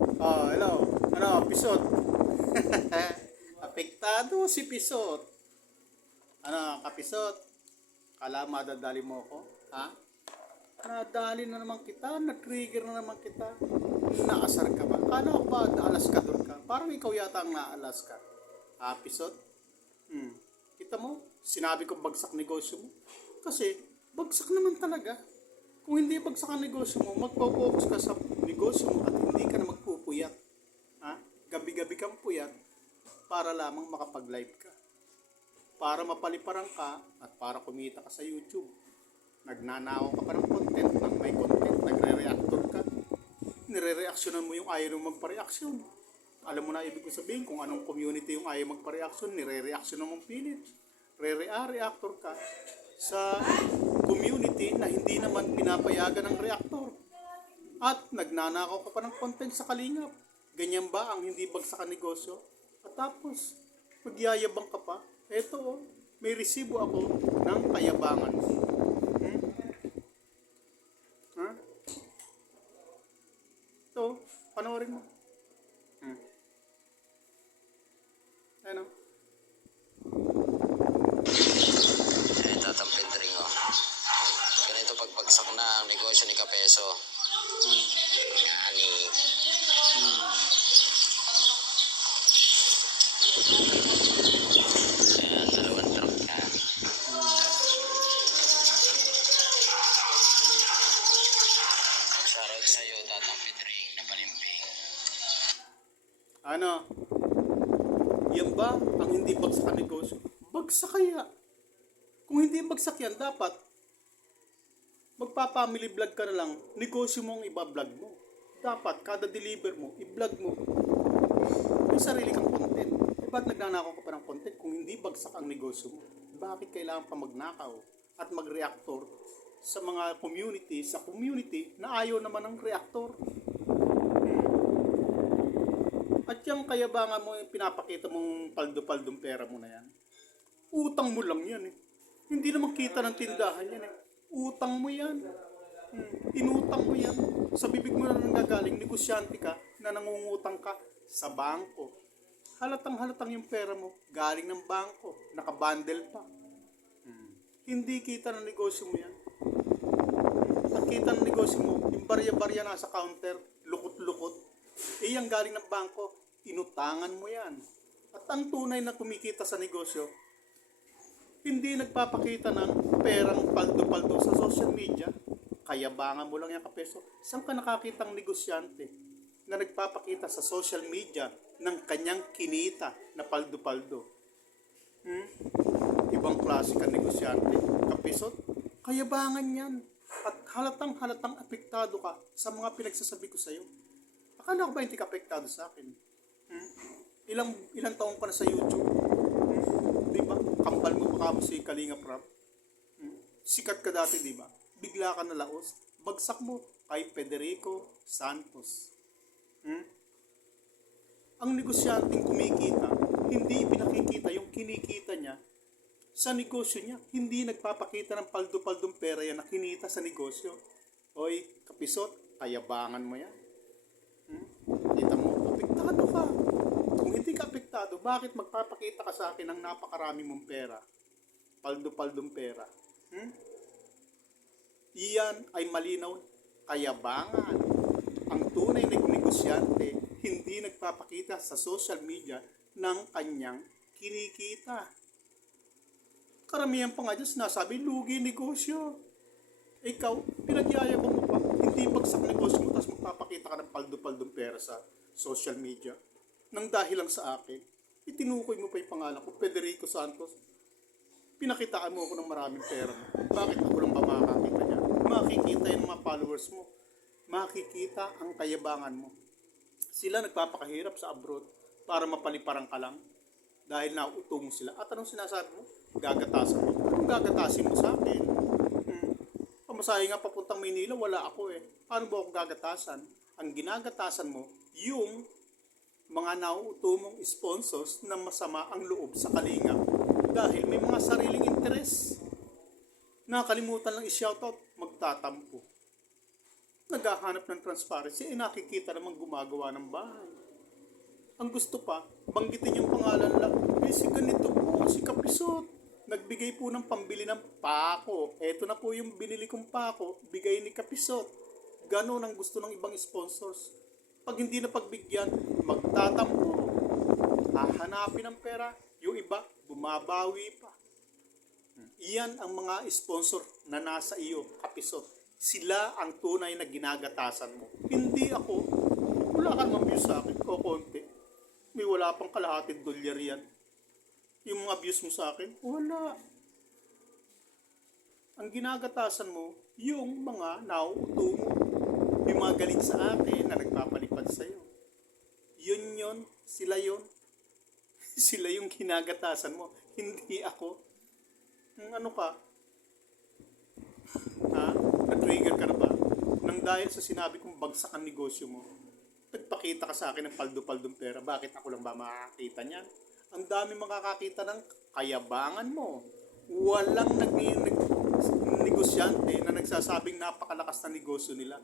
Oh, hello. Ano, Pisot? Apektado si Pisot. Ano, Kapisot? Kala madadali mo ako? Ha? Nadali na naman kita, na-trigger na naman kita. Naasar ka ba? Kala ko ba naalas ka doon ka? Parang ikaw yata ang naalas ka. Ha, Pisot? Hmm. Kita mo? Sinabi kong bagsak negosyo mo. Kasi, bagsak naman talaga. Kung hindi bagsak ang negosyo mo, magpo-focus ka sa negosyo mo at hindi ka na magpupuyat. Ha? Gabi-gabi kang puyat para lamang makapag-live ka. Para mapaliparan ka at para kumita ka sa YouTube. Nagnanakaw ka pa ng content, ng may content, nagre-reactor ka. Nire-reactionan mo yung ayaw mong magpa-reaction. Alam mo na ibig ko sabihin kung anong community yung ayaw magpa-reaction, nire-reactionan mong pilit. Reactor ka sa community na hindi naman pinapayagan ng reactor. At nagnanakaw ka pa ng content sa kalingap. Ganyan ba ang hindi bagsak ang negosyo? At tapos, magyayabang ka pa. Eto oh, may resibo ako ng kayabangan. Hmm? Ha? Ito, panoorin mo. Ano? Tatampid ring oh. Ganito pagpagsak na ang negosyo ni Kapeso. Yani. Ayan, dalawang truck na. Shoutout sa'yo, tatampid ring na palimping. Ano? Yan ba ang hindi bagsak ang negosyo? Bagsak kaya. Kung hindi bagsak yan, dapat magpa-family vlog ka na lang, negosyo mo ang iba-vlog mo. Dapat, kada deliver mo, i-vlog mo. May sarili kang content. Eh, ba't nagnanakaw ka pa ng content kung hindi bagsak ang negosyo mo? Bakit kailangan pa magnakaw at mag-reactor sa mga community, sa community na ayaw naman ng reactor? At yung kayabangan mo, yung pinapakita mong paldo-paldong pera mo na yan, utang mo lang yan eh. Hindi naman kita ng tindahan yan eh. Utang mo yan. Inutang mo yan. Sa bibig mo na nanggagaling, negosyante ka na nangungutang ka sa bangko. Halatang-halatang yung pera mo, galing ng bangko, nakabundle pa. Hindi kita ng negosyo mo yan. Ang kita ng negosyo mo, yung barya-barya nasa counter, lukot-lukot. Eh, yung galing ng bangko, inutangan mo yan. At ang tunay na kumikita sa negosyo, hindi nagpapakita ng perang paldo-paldo sa social media. Kayabangan mo lang yung Kapeso. Saan ka nakakitang negosyante na nagpapakita sa social media ng kanyang kinita na paldo-paldo? Ibang klase ka negosyante, Kapeso. Kayabangan yan. At halatang apektado ka sa mga pinagsasabi ko sa'yo. Akala ko ba hindi ka apektado sa akin? Ilang taong ka na sa YouTube? Di ba? Kambal mo pa mo si Kalinga Prab. Sikat ka dati, di ba? Bigla ka nalaos. Bagsak mo kay Federico Santos. Ang negosyanteng kumikita, hindi pinakikita yung kinikita niya sa negosyo niya. Hindi nagpapakita ng paldo-paldong pera yan na kinita sa negosyo. Oy, Kapisot, kayabangan mo yan. Kita mo, apektado ka. Kung hindi ka apektado, bakit magpapakita ka sa akin ng napakarami mong pera? Paldo-paldong pera. Iyan ay malinaw kayabangan. Ang tunay na negosyante, hindi nagpapakita sa social media ng kanyang kinikita. Karamihan pa nga dyan sinasabi, lugi negosyo. Ikaw, pinagyayabang mo pa, hindi bagsak negosyo mo, tapos magpapakita ka ng paldo-paldong pera sa social media. Nang dahil lang sa akin, itinukoy mo pa yung pangalan ko, Federico Santos. Pinakitaan mo ako ng maraming pera mo. Bakit ako lang ba makakita niya? Makikita yung mga followers mo. Makikita ang kayabangan mo. Sila nagpapakahirap sa abroad para mapaliparang ka lang. Dahil nauutong sila. At anong sinasabi mo? Gagatasan mo. Anong gagatasin mo sa akin? Pamasahe nga papuntang Maynila, wala ako eh. Paano ba ako gagatasan? Ang ginagatasan mo, yung mga nauutumong sponsors na masama ang loob sa Kalinga dahil may mga sariling interes. Nakalimutan lang i-shoutout, magtatampo. naghahanap ng transparency, nakikita namang gumagawa ng bahay. Ang gusto pa, banggitin yung pangalan lang, si ganito po, si Kapisot. Nagbigay po ng pambili ng pako. Eto na po yung binili kong pako, bigay ni Kapisot. Ganon ang gusto ng ibang sponsors. Pag hindi na pagbigyan, magtatampo. Hahanapin ng pera, yung iba, bumabawi pa. Iyan ang mga sponsor na nasa iyo, Kapisot. Sila ang tunay na ginagatasan mo. Hindi ako. Wala ka naman views sa akin, o konti. May wala pang kalahating dolyar yan. Yung mga views mo sa akin, wala. Ang ginagatasan mo, yung mga nauuto mo. Yung mga galit sa akin na nagpapalipad sa'yo. Yun, sila yun. Sila yung ginagatasan mo, hindi ako. Ano ka? Ha? Na-trigger ka na ba? Nang dahil sa sinabi kong bagsak ang negosyo mo, nagpakita ka sa akin ng paldo-paldong pera. Bakit ako lang ba makakita niyan? Ang dami makakakita ng kayabangan mo. Walang negosyante na nagsasabing napakalakas na negosyo nila.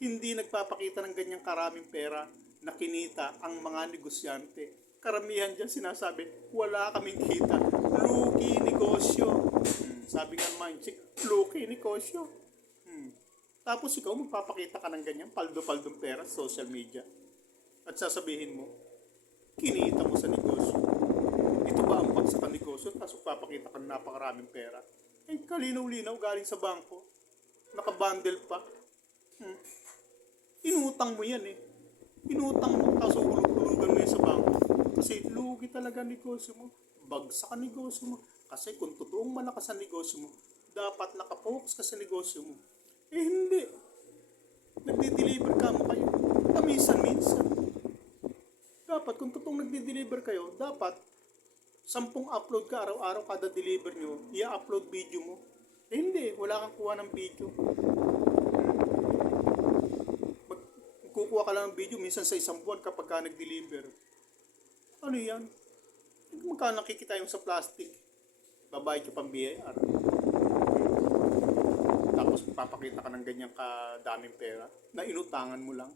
Hindi nagpapakita ng ganyang karaming pera na kinita ang mga negosyante. Karamihan dyan sinasabi, wala kaming kita. Lugi negosyo. Sabi nga naman, lugi negosyo. Tapos ikaw magpapakita ka ng ganyan, paldo-paldong pera sa social media. At sasabihin mo, kinita mo sa negosyo. Ito ba ang bagsak ng negosyo? Tapos magpapakita ka ng napakaraming pera. Eh, kalinaw-linaw galing sa bangko. Nakabundle pa. Inutang mo yan eh. Inutang mo, tapos hulug-hulugan mo yan sa bangko. Kasi lugi talaga ang negosyo mo. Bagsak ang negosyo mo. Kasi kung totoong malakas ang negosyo mo, dapat nakapokus ka sa negosyo mo. Eh hindi. Nagdi-deliver ka mo kayo. Paminsan-minsan. Dapat kung totoong nagdi-deliver kayo, dapat 10 upload ka araw-araw kada deliver nyo, i-upload video mo. Eh hindi, wala kang kuha ng video. Magkukuha ka lang ng video minsan sa isang buwan kapag ka nag-deliver. Ano yan? Magkano nakikita yung sa plastic? Babayad ka pang BIR. Tapos papakita ka ng ganyang kadaming pera na inutangan mo lang.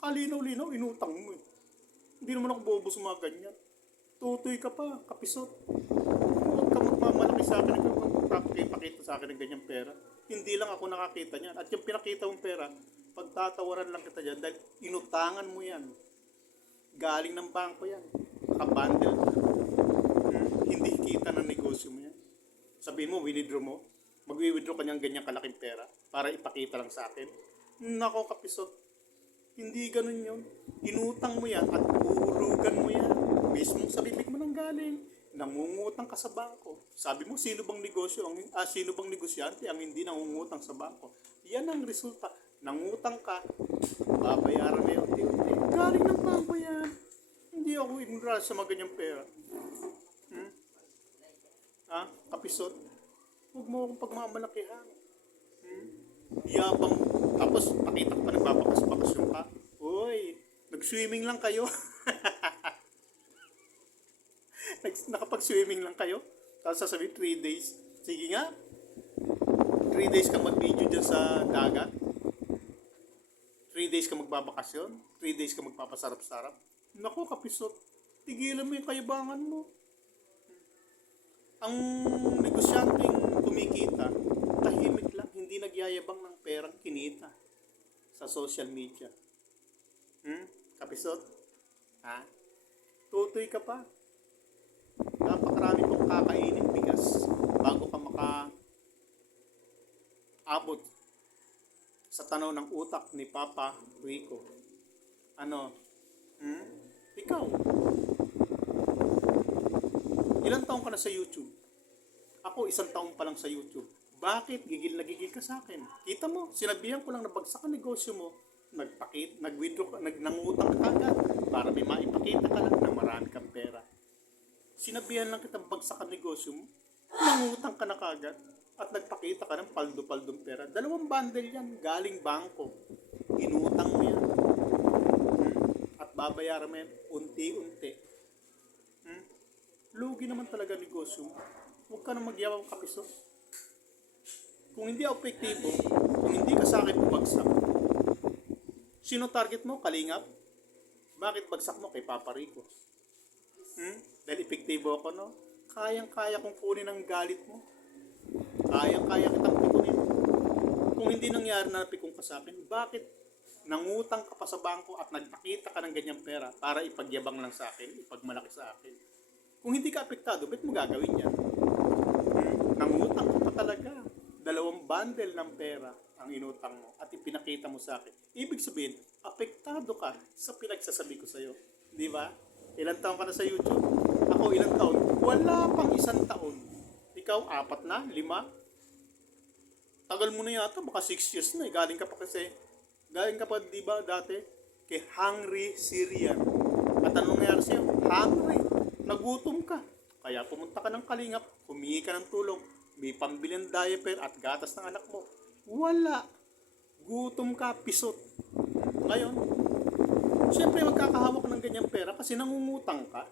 Kalinaw-linaw, inutang mo eh. Hindi naman ako bobo sa mga ganyan. Tutoy ka pa, Kapisot. Huwag ka magpamalaki sa akin, magpapakita sa akin ng ganyang pera. Hindi lang ako nakakita niyan. At yung pinakita mong pera, pagtatawaran lang kita dyan dahil inutangan mo yan. Galing ng bangko yan. Nakabundle ka. Hindi kita ng negosyo mo yan. Sabihin mo, withdraw mo. Mag-withdraw ka niyang ganyang kalaking pera para ipakita lang sa akin. Nako, Kapisot. Hindi ganun yun. Inutang mo yan at uhulugan mo yan. Mismo sa bibig mo nang galing. Nangungutang ka sa bangko. Sabi mo, sino bang negosyante ang hindi nangungutang sa bangko? Yan ang resulta. Nangutang ka, babayaran na yung unti-unti. Galing ng bangko yan. Hindi ako inunral sa mga ganyang pera. Kapisot? Huwag mo akong pagmamalakihan. Yabang. Tapos, pakita ko pa nagbabakas-bakasyon ka. Uy, nag-swimming lang kayo. Nakapag-swimming lang kayo. Tapos sasabihin, 3 days. Sige nga. 3 days ka mag-video dyan sa dagat. 3 days ka magbabakasyon. 3 days ka magpapasarap-sarap. Naku, Kapisot. Tigilan mo yung kayabangan mo. Ang negosyanteng kumikita, tahimik lang, hindi nagyayabang ng perang kinita sa social media. Kapisot? Tutoy ka pa. Napakarami pang kakainin bigas bago ka maka-abot sa tanaw ng utak ni Papa Rico. Ano? Ikaw? Ilang taong ka na sa YouTube? Ako, 1 taon pa lang sa YouTube. Bakit? Gigil na gigil ka sa akin. Kita mo, sinabihan ko lang na bagsak ang negosyo mo. Nag-withdraw ka, nangutang ka agad para may maipakita ka lang na marami kang pera. Sinabihan lang kitang bagsak ang negosyo mo. Nangutang ka na kagad at nagpakita ka ng paldo-paldong pera. 2 bundle yan, galing bangko. Inutang mo yan. At babayaran mo yan unti-unti. Lugi naman talaga negosyo mo. Huwag ka na magyabang, Kapisot. Kung hindi ako epektibo, kung hindi ka sa akin bumagsak, Sino target mo? Kalingap? Bakit bagsak mo kay Papa Rico? Dahil epektibo ako, no? Kayang-kaya kong kunin ang galit mo. Kayang-kaya kitang pikunin. Kung hindi nangyari na napikong ka sa akin, bakit nangutang ka pa sa bangko at nagpakita ka ng ganyang pera para ipagyabang lang sa akin, ipagmalaki sa akin? Kung hindi ka apektado, ba't mo gagawin yan? Nangutang ka pa talaga. 2 bundle ng pera ang inutang mo at ipinakita mo sa akin. Ibig sabihin, apektado ka sa pinagsasabi ko sa'yo. Di ba? Ilang taon ka na sa YouTube? Ako ilang taon? Wala pang 1 taon. Ikaw, 4 na? 5? Tagal mo na yata, baka 6 years na eh. Galing ka pa, di ba, dati? Kay Hungry Syrian. At anong nangyari sa'yo? Hungry. Nagutom ka. Kaya pumunta ka ng Kalingap, humingi ka ng tulong. May pambiling diaper at gatas ng anak mo. Wala. Gutom ka, pisot. Ngayon, siyempre magkakahawak ng ganyang pera kasi nangungutang ka.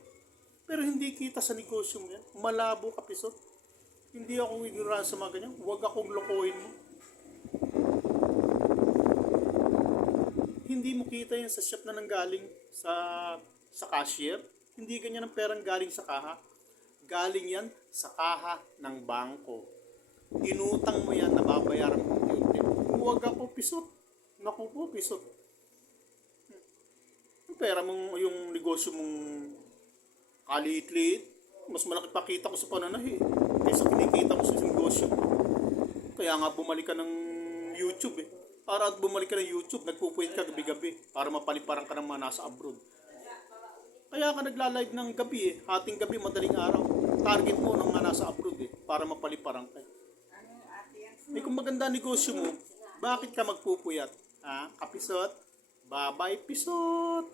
Pero hindi kita sa negosyo mo yan. Malabo ka, pisot. Hindi ako ignorant sa mga ganyan. Huwag akong lokohin mo. Hindi mo kita yan sa shop na nanggaling sa cashier. Hindi ganyan ang perang galing sa kaha. Galing yan sa kaha ng bangko. Inutang mo yan, nababayaran mo unti-unti. Huwag ako, pisot. Naku po, pisot. Yung pera mong, yung negosyo mong kaliit-liit, mas malaki pa kita ko sa pananahi kaysa kinikita mo sa negosyo. Kaya nga bumalik ka ng YouTube eh. Para at bumalik ka ng YouTube, nagpupuyat ka gabi-gabi para mapaliparan ka ng mga nasa abroad. Kaya ka nagla-live ng gabi eh, hating gabi, madaling araw. Target mo ng mga nasa abroad eh, para mapaliparan ka. Eh kung maganda negosyo mo, bakit ka magpupuyat? Ha? Kapisot? Bye-bye, pisot!